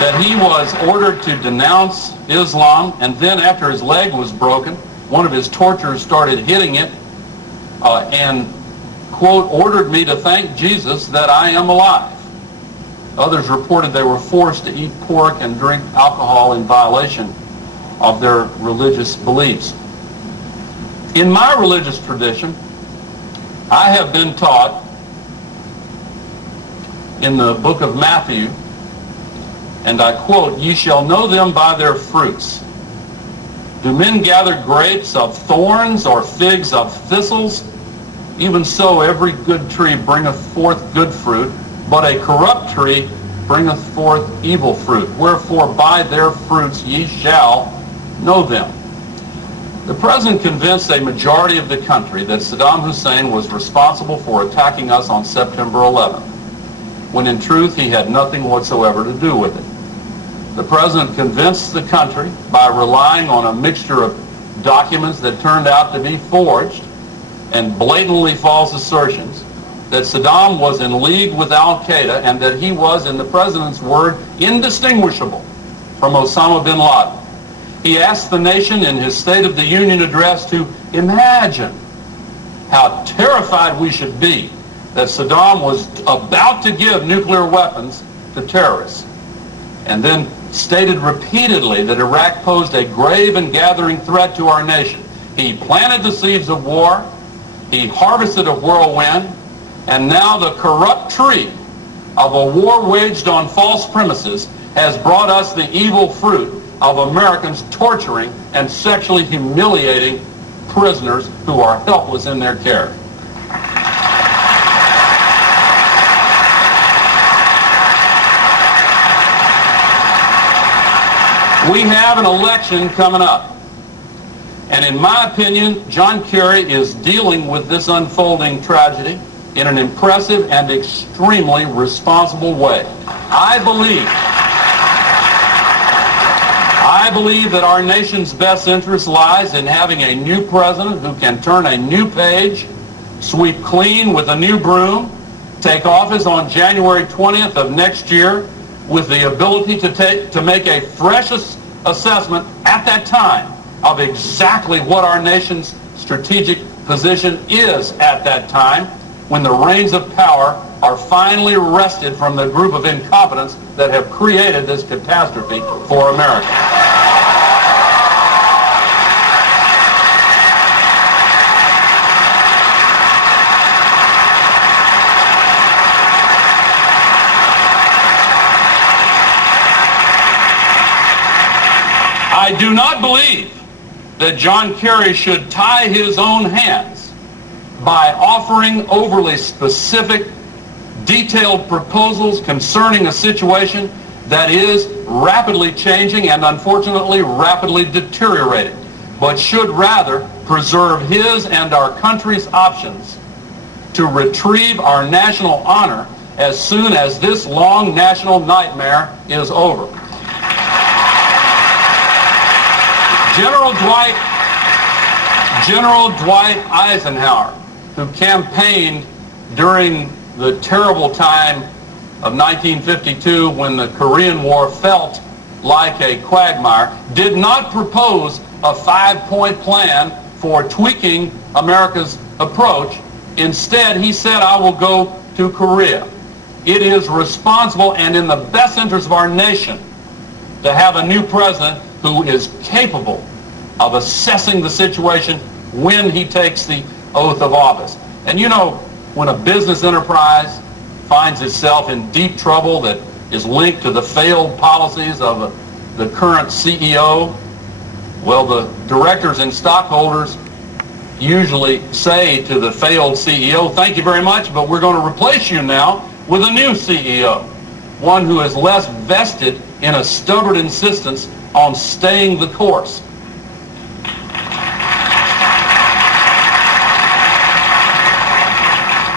that he was ordered to denounce Islam, and then after his leg was broken, one of his torturers started hitting it and, quote, ordered me to thank Jesus that I am alive. Others reported they were forced to eat pork and drink alcohol in violation of their religious beliefs. In my religious tradition, I have been taught in the book of Matthew, and I quote, "Ye shall know them by their fruits. Do men gather grapes of thorns or figs of thistles? Even so every good tree bringeth forth good fruit, but a corrupt tree bringeth forth evil fruit. Wherefore by their fruits ye shall know them." The president convinced a majority of the country that Saddam Hussein was responsible for attacking us on September 11th, when in truth he had nothing whatsoever to do with it. The president convinced the country by relying on a mixture of documents that turned out to be forged and blatantly false assertions that Saddam was in league with Al-Qaeda and that he was, in the president's word, indistinguishable from Osama bin Laden. He asked the nation in his State of the Union address to imagine how terrified we should be that Saddam was about to give nuclear weapons to terrorists, and then stated repeatedly that Iraq posed a grave and gathering threat to our nation. He planted the seeds of war, he harvested a whirlwind, and now the corrupt tree of a war waged on false premises has brought us the evil fruit of Americans torturing and sexually humiliating prisoners who are helpless in their care. We have an election coming up, and in my opinion, John Kerry is dealing with this unfolding tragedy in an impressive and extremely responsible way. I believe that our nation's best interest lies in having a new president who can turn a new page, sweep clean with a new broom, take office on January 20th of next year with the ability to make a fresh assessment at that time of exactly what our nation's strategic position is at that time, when the reins of power are finally wrested from the group of incompetents that have created this catastrophe for America. I do not believe that John Kerry should tie his own hands by offering overly specific, detailed proposals concerning a situation that is rapidly changing and unfortunately rapidly deteriorating, but should rather preserve his and our country's options to retrieve our national honor as soon as this long national nightmare is over. General Dwight Eisenhower, who campaigned during the terrible time of 1952 when the Korean War felt like a quagmire, did not propose a 5-point plan for tweaking America's approach. Instead, he said, "I will go to Korea." It is responsible and in the best interest of our nation to have a new president who is capable of assessing the situation when he takes the oath of office. And you know, when a business enterprise finds itself in deep trouble that is linked to the failed policies of the current CEO, well, the directors and stockholders usually say to the failed CEO, "Thank you very much, but we're going to replace you now with a new CEO, one who is less vested in a stubborn insistence on staying the course."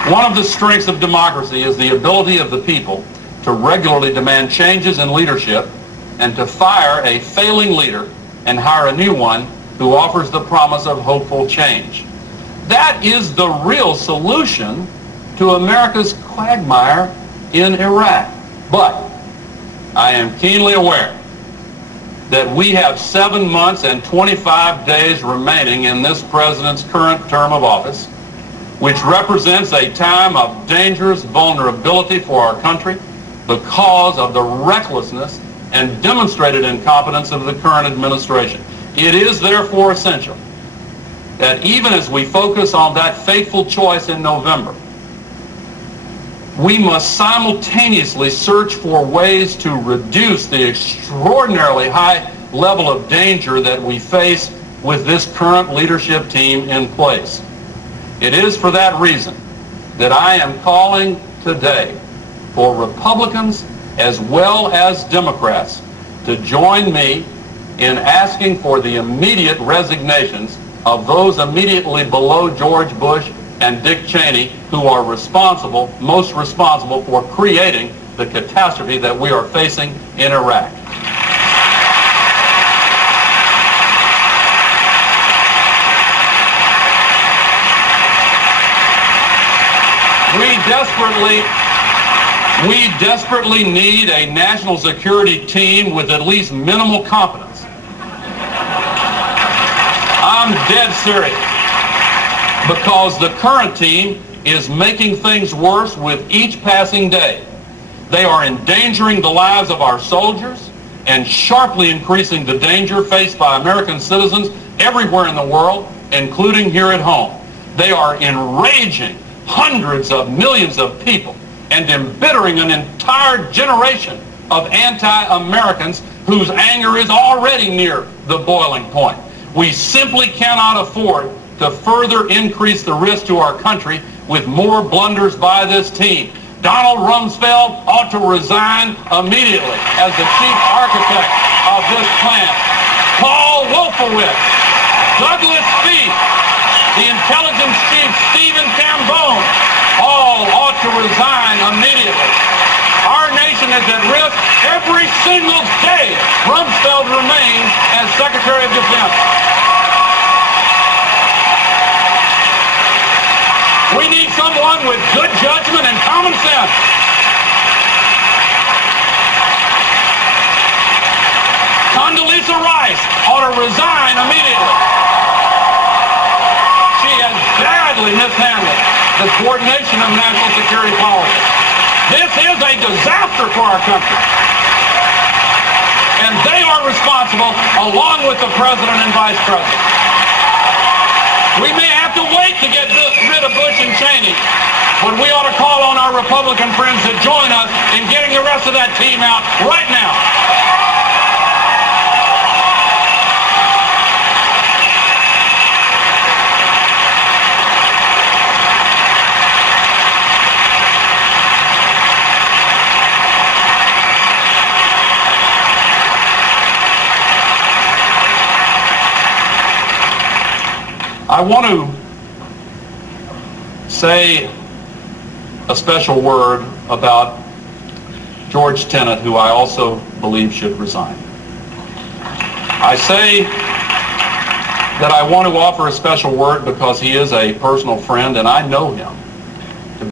One of the strengths of democracy is the ability of the people to regularly demand changes in leadership and to fire a failing leader and hire a new one who offers the promise of hopeful change. That is the real solution to America's quagmire in Iraq. But I am keenly aware that we have 7 months and 25 days remaining in this president's current term of office, which represents a time of dangerous vulnerability for our country because of the recklessness and demonstrated incompetence of the current administration. It is therefore essential that even as we focus on that fateful choice in November, we must simultaneously search for ways to reduce the extraordinarily high level of danger that we face with this current leadership team in place. It is for that reason that I am calling today for Republicans as well as Democrats to join me in asking for the immediate resignations of those immediately below George Bush and Dick Cheney, who are most responsible for creating the catastrophe that we are facing in Iraq. We desperately need a national security team with at least minimal competence. I'm dead serious, because the current team is making things worse with each passing day. They are endangering the lives of our soldiers and sharply increasing the danger faced by American citizens everywhere in the world, including here at home. They are enraging hundreds of millions of people and embittering an entire generation of anti-Americans whose anger is already near the boiling point. We simply cannot afford to further increase the risk to our country with more blunders by this team. Donald Rumsfeld ought to resign immediately as the chief architect of this plan. Paul Wolfowitz, Douglas Feith, the intelligence chief Stephen Cambone, all ought to resign immediately. Our nation is at risk every single day Rumsfeld remains as Secretary of Defense. We need someone with good judgment and common sense. Condoleezza Rice ought to resign immediately. She has badly mishandled the coordination of national security policy. This is a disaster for our country. And they are responsible along with the president and vice president. We may have to wait to get rid of Bush and Cheney, but we ought to call on our Republican friends to join us in getting the rest of that team out right now. I want to say a special word about George Tenet, who I also believe should resign. I say that I want to offer a special word because he is a personal friend and I know him.